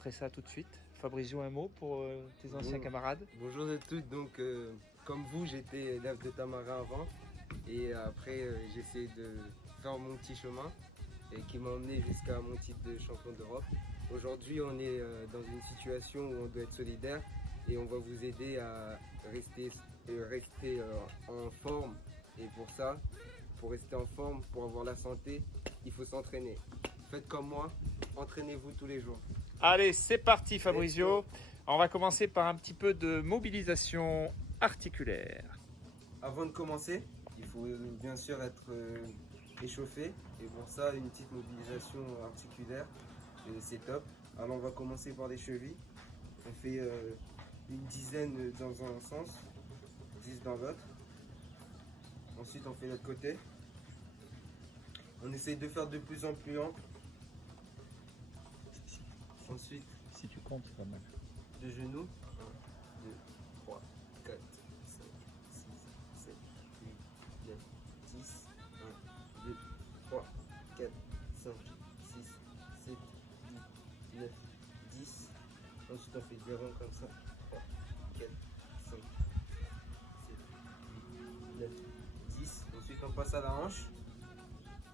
montrer ça tout de suite. Fabrizio, un mot pour tes anciens camarades? Bonjour à tous, donc comme vous, j'étais élève de Tamarin avant et après j'ai essayé de faire mon petit chemin et qui m'a emmené jusqu'à mon titre de champion d'Europe. Aujourd'hui, on est dans une situation où on doit être solidaire et on va vous aider à rester en forme. Et pour ça, pour rester en forme, pour avoir la santé, il faut s'entraîner. Faites comme moi, entraînez-vous tous les jours. Allez, c'est parti Fabrizio. On va commencer par un petit peu de mobilisation articulaire. Avant de commencer, il faut bien sûr être échauffé et pour ça une petite mobilisation articulaire, c'est top. Alors on va commencer par les chevilles. On fait une dizaine dans un sens, 10 dans l'autre. Ensuite on fait l'autre côté. On essaye de faire de plus en plus ample. Ensuite, si tu comptes, c'est pas mal. De genoux. 1, 2, 3, 4, 5, 6, 7, 8, 9, 10. 1, 2, 3, 4, 5, 6, 7, 8, 9, 10. Ensuite on fait des ronds comme ça. 3, 4, 5, 7, 8, 9, 10. Ensuite on passe à la hanche.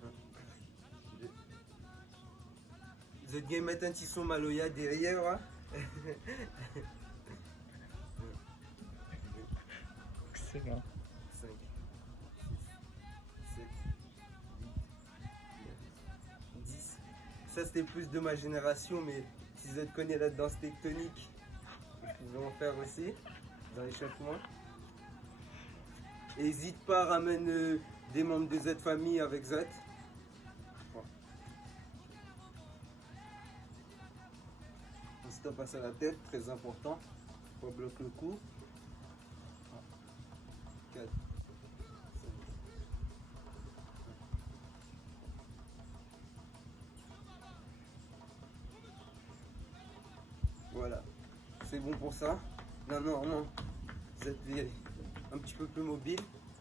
1, 2. Vous êtes bien mettre un petit son maloya derrière, ouais. Excellent. 5, 6, 7, 8, 9, 10. Ça c'était plus de ma génération, mais si vous êtes connu la danse tectonique, vous pouvez en faire aussi dans l'échauffement. N'hésite pas à ramener des membres de Z famille avec Z. Ensuite on passe à la tête, très important. On bloque le cou. 4, 5. Voilà, c'est bon pour ça. Non, vous êtes un petit peu plus mobile.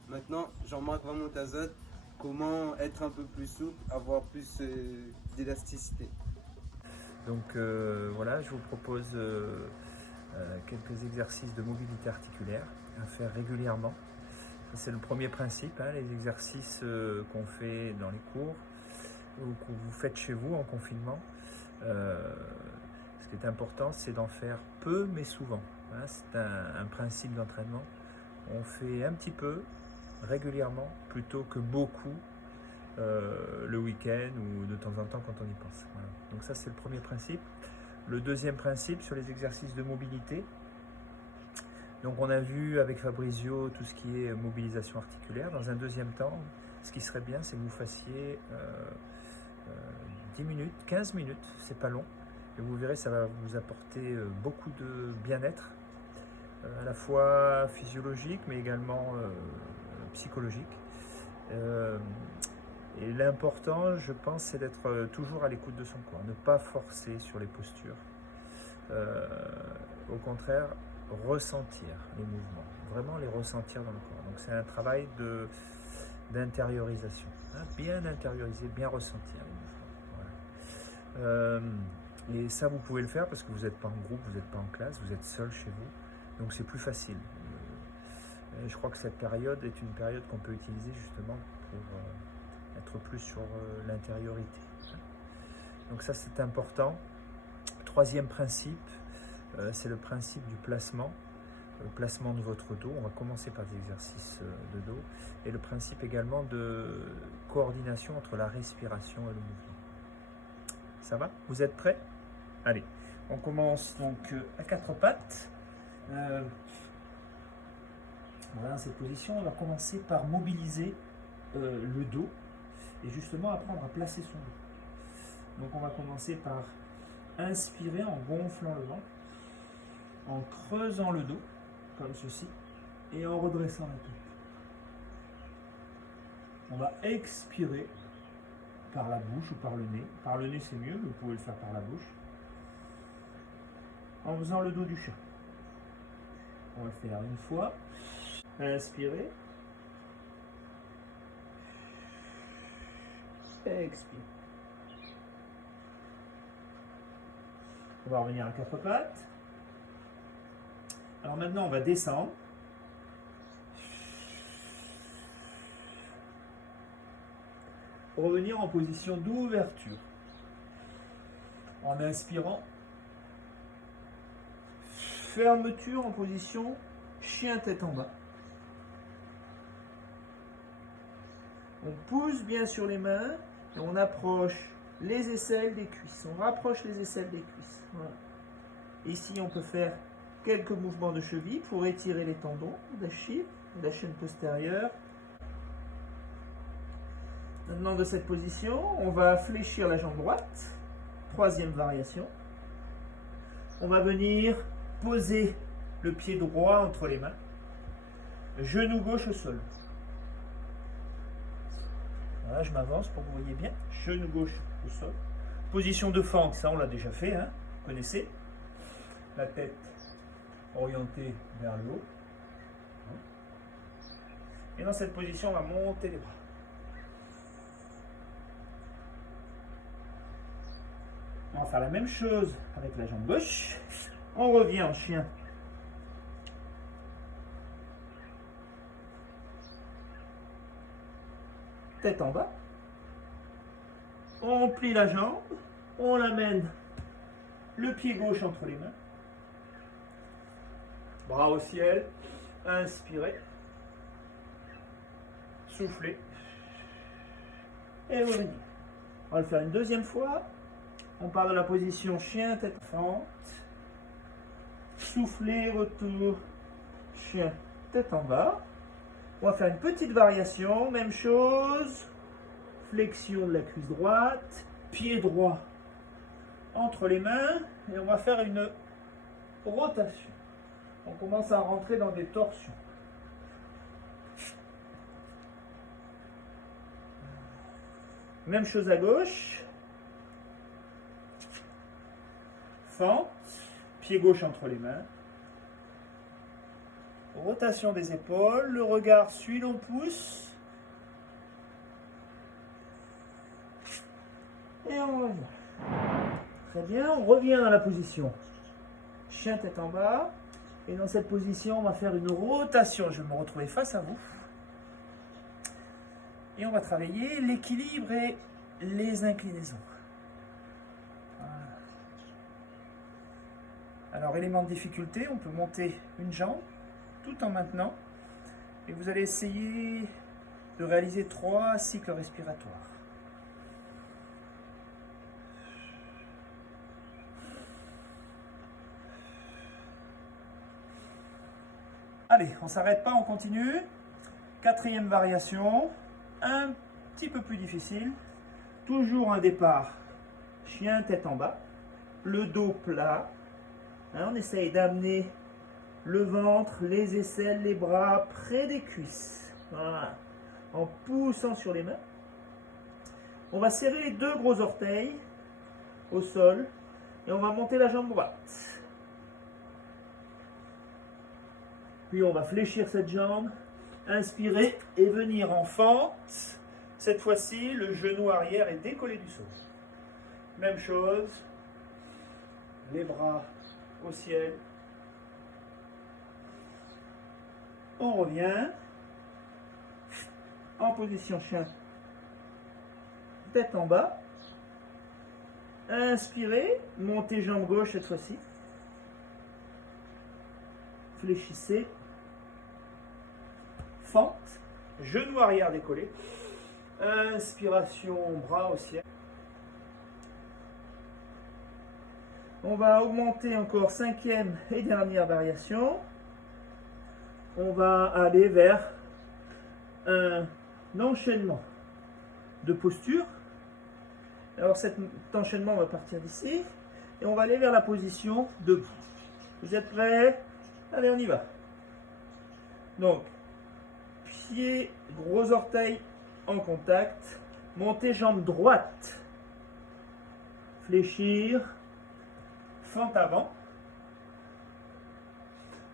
Maintenant, Jean-Marc va monter à Z. Comment être un peu plus souple, avoir plus d'élasticité. Donc voilà, je vous propose quelques exercices de mobilité articulaire à faire régulièrement. C'est le premier principe, hein, les exercices qu'on fait dans les cours ou que vous faites chez vous en confinement. Ce qui est important, c'est d'en faire peu mais souvent. Hein, c'est un principe d'entraînement. On fait un petit peu régulièrement plutôt que beaucoup le week-end ou de temps en temps quand on y pense. Voilà. Donc ça, c'est le premier principe. Le deuxième principe sur les exercices de mobilité. Donc on a vu avec Fabrizio tout ce qui est mobilisation articulaire. Dans un deuxième temps, ce qui serait bien, c'est que vous fassiez 10 minutes, 15 minutes, c'est pas long. Et vous verrez, ça va vous apporter beaucoup de bien-être, à la fois physiologique, mais également psychologique. Et l'important, je pense, c'est d'être toujours à l'écoute de son corps, ne pas forcer sur les postures. Au contraire, ressentir les mouvements, vraiment les ressentir dans le corps. Donc c'est un travail d'intériorisation, hein, bien intérioriser, bien ressentir les mouvements. Voilà. Et ça, vous pouvez le faire parce que vous n'êtes pas en groupe, vous n'êtes pas en classe, vous êtes seul chez vous, donc c'est plus facile. Et je crois que cette période est une période qu'on peut utiliser justement pour être plus sur l'intériorité. Donc ça, c'est important. Troisième principe, c'est le principe du placement. Le placement de votre dos. On va commencer par des exercices de dos. Et le principe également de coordination entre la respiration et le mouvement. Ça va? Vous êtes prêts? Allez, on commence donc à quatre pattes. Voilà, dans cette position, on va commencer par mobiliser le dos et justement apprendre à placer son dos. Donc on va commencer par inspirer en gonflant le ventre, en creusant le dos, comme ceci, et en redressant la tête. On va expirer par la bouche ou par le nez. Par le nez c'est mieux, vous pouvez le faire par la bouche. En faisant le dos du chat. On va le faire une fois. Inspirez. Expire. On va revenir à quatre pattes. Alors maintenant, on va descendre. Revenir en position d'ouverture. En inspirant. Fermeture en position chien tête en bas. On pousse bien sur les mains et on approche les aisselles des cuisses. On rapproche les aisselles des cuisses. Voilà. Ici, on peut faire quelques mouvements de cheville pour étirer les tendons d'Achille, de la chaîne postérieure. Maintenant, de cette position, on va fléchir la jambe droite. Troisième variation. On va venir poser le pied droit entre les mains. Genou gauche au sol. Voilà, je m'avance pour que vous voyez bien. Genou gauche au sol. Position de fente, ça on l'a déjà fait, hein, vous connaissez. La tête orientée vers le haut. Et dans cette position, on va monter les bras. On va faire la même chose avec la jambe gauche. On revient en chien. Tête en bas. On plie la jambe. On l'amène le pied gauche entre les mains. Bras au ciel. Inspirez. Soufflez. Et revenez. On va le faire une deuxième fois. On part de la position chien, tête fente. Soufflez, retour. Chien, tête en bas. On va faire une petite variation. Même chose. Flexion de la cuisse droite. Pied droit entre les mains. Et on va faire une rotation. On commence à rentrer dans des torsions. Même chose à gauche. Fente, pied gauche entre les mains. Rotation des épaules, le regard suit, l'on pousse. Et on revient. Très bien, on revient dans la position. Chien tête en bas. Et dans cette position, on va faire une rotation. Je vais me retrouver face à vous. Et on va travailler l'équilibre et les inclinaisons. Voilà. Alors, élément de difficulté, on peut monter une jambe tout en maintenant. Et vous allez essayer de réaliser 3 cycles respiratoires. Allez, on ne s'arrête pas, on continue. 4e variation, un petit peu plus difficile. Toujours un départ, chien tête en bas, le dos plat. Hein, on essaye d'amener le ventre, les aisselles, les bras près des cuisses. Voilà. En poussant sur les mains. On va serrer les 2 gros orteils au sol et on va monter la jambe droite. Puis on va fléchir cette jambe, inspirer et venir en fente. Cette fois-ci, le genou arrière est décollé du sol. Même chose, les bras au ciel. On revient en position chien, tête en bas. Inspirez, montez jambe gauche cette fois-ci. Fléchissez. Fente, genou arrière décollé. Inspiration, bras au ciel. On va augmenter encore 5e et dernière variation. On va aller vers un enchaînement de posture. Alors cet enchaînement va partir d'ici et on va aller vers la position debout. Vous êtes prêts? Allez, on y va. Donc, pied, gros orteil en contact. Montez jambe droite. Fléchir. Fente avant.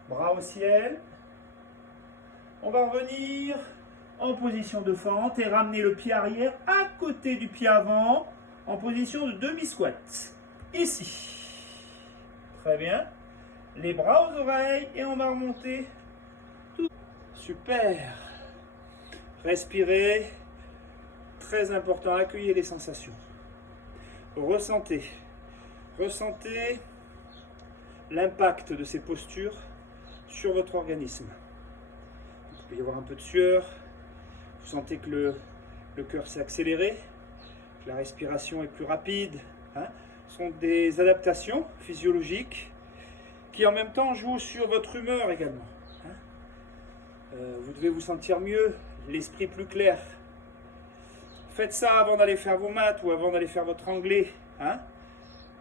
Bras au ciel. On va revenir en position de fente et ramener le pied arrière à côté du pied avant en position de demi-squat. Ici. Très bien. Les bras aux oreilles et on va remonter. Super. Respirez. Très important, accueillez les sensations. Ressentez. Ressentez l'impact de ces postures sur votre organisme. Il peut y avoir un peu de sueur. Vous sentez que le cœur s'est accéléré, que la respiration est plus rapide. Ce sont des adaptations physiologiques qui en même temps jouent sur votre humeur également. Vous devez vous sentir mieux, l'esprit plus clair. Faites ça avant d'aller faire vos maths ou avant d'aller faire votre anglais.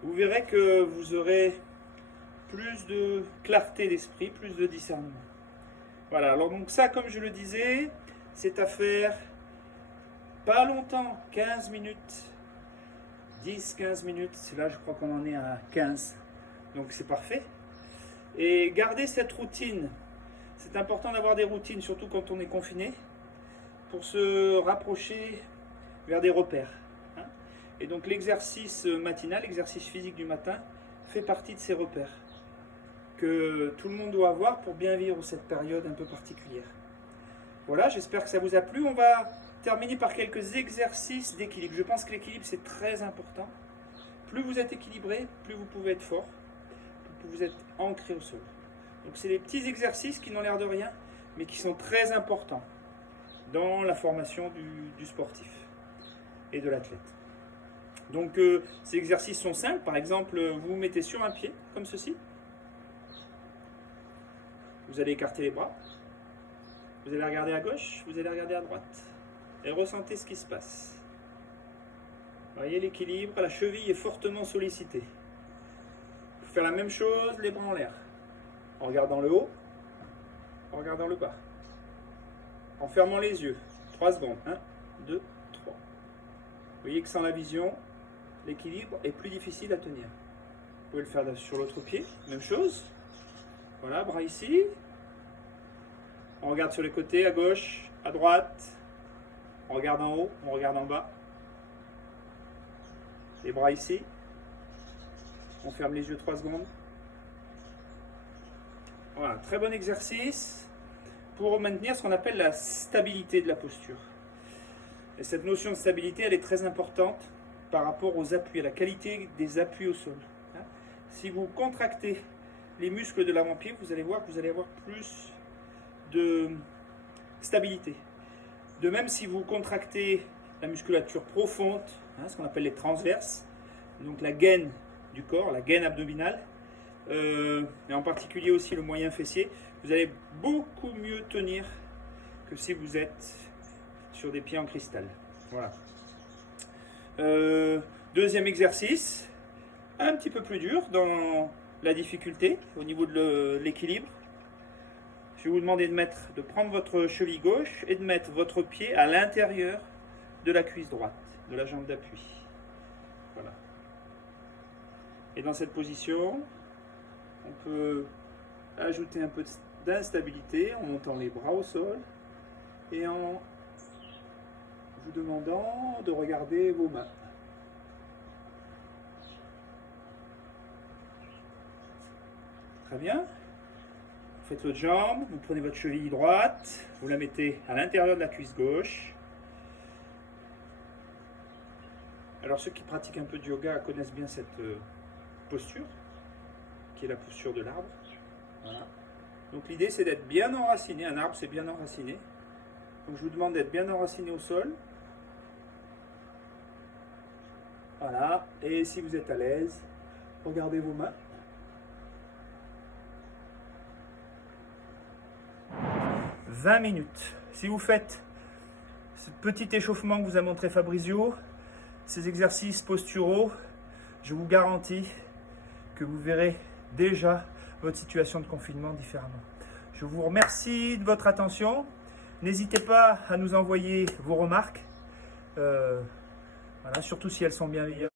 Vous verrez que vous aurez plus de clarté d'esprit, plus de discernement. Voilà, alors donc ça, comme je le disais, c'est à faire pas longtemps, 15 minutes, 10-15 minutes. Là, je crois qu'on en est à 15, donc c'est parfait. Et gardez cette routine. C'est important d'avoir des routines, surtout quand on est confiné, pour se rapprocher vers des repères. Et donc l'exercice matinal, l'exercice physique du matin, fait partie de ces repères que tout le monde doit avoir pour bien vivre cette période un peu particulière. Voilà, j'espère que ça vous a plu. On va terminer par quelques exercices d'équilibre. Je pense que l'équilibre, c'est très important. Plus vous êtes équilibré, plus vous pouvez être fort, plus vous êtes ancré au sol. Donc c'est des petits exercices qui n'ont l'air de rien, mais qui sont très importants dans la formation du sportif et de l'athlète. Donc ces exercices sont simples. Par exemple, vous vous mettez sur un pied, comme ceci. Vous allez écarter les bras. Vous allez regarder à gauche, vous allez regarder à droite. Et ressentez ce qui se passe. Vous voyez l'équilibre, la cheville est fortement sollicitée. Vous faire la même chose, les bras en l'air. En regardant le haut, en regardant le bas. En fermant les yeux. 3 secondes. 1, 2, 3. Vous voyez que sans la vision, l'équilibre est plus difficile à tenir. Vous pouvez le faire sur l'autre pied, même chose. Voilà, bras ici. On regarde sur les côtés, à gauche, à droite. On regarde en haut, on regarde en bas. Les bras ici. On ferme les yeux 3 secondes. Voilà, très bon exercice pour maintenir ce qu'on appelle la stabilité de la posture. Et cette notion de stabilité, elle est très importante par rapport aux appuis, à la qualité des appuis au sol. Si vous contractez les muscles de l'avant-pied, vous allez voir que vous allez avoir plus de stabilité. De même, si vous contractez la musculature profonde, ce qu'on appelle les transverses, donc la gaine du corps, la gaine abdominale, et en particulier aussi le moyen fessier, vous allez beaucoup mieux tenir que si vous êtes sur des pieds en cristal. Voilà. Deuxième exercice, un petit peu plus dur dans la difficulté au niveau de l'équilibre. Je vais vous demander de prendre votre cheville gauche et de mettre votre pied à l'intérieur de la cuisse droite, de la jambe d'appui. Voilà. Et dans cette position, on peut ajouter un peu d'instabilité en montant les bras au sol et en vous demandant de regarder vos mains. Très bien. Faites l'autre jambe, vous prenez votre cheville droite, vous la mettez à l'intérieur de la cuisse gauche. Alors ceux qui pratiquent un peu de yoga connaissent bien cette posture, qui est la posture de l'arbre. Voilà. Donc l'idée c'est d'être bien enraciné, un arbre c'est bien enraciné. Donc je vous demande d'être bien enraciné au sol. Voilà, et si vous êtes à l'aise, regardez vos mains. 20 minutes. Si vous faites ce petit échauffement que vous a montré Fabrizio, ces exercices posturaux, je vous garantis que vous verrez déjà votre situation de confinement différemment. Je vous remercie de votre attention. N'hésitez pas à nous envoyer vos remarques, voilà, surtout si elles sont bienveillantes.